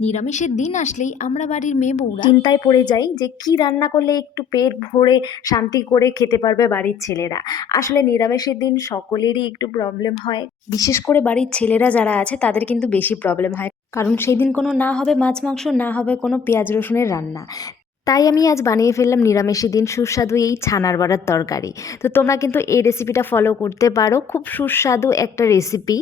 নিরামিষের দিন আসলেই আমরা বাড়ির মেয়ে বউরা চিন্তায় পড়ে যাই যে কি রান্না করলে একটু পেট ভরে শান্তি করে খেতে পারবে বাড়ির ছেলেরা। আসলে নিরামিষের দিন সকলেরই একটু প্রবলেম হয়, বিশেষ করে বাড়ির ছেলেরা যারা আছে তাদের কিন্তু বেশি প্রবলেম হয়, কারণ সেই দিন কোনো না হবে মাছ মাংস, না হবে কোনো পেঁয়াজ রসুনের রান্না। তাই আমি আজ বানিয়ে ফেললাম নিরামিষের দিন সুস্বাদু এই ছানার বড়ার তরকারি। তো তোমরা কিন্তু এই রেসিপিটা ফলো করতে পারো, খুব সুস্বাদু একটা রেসিপি।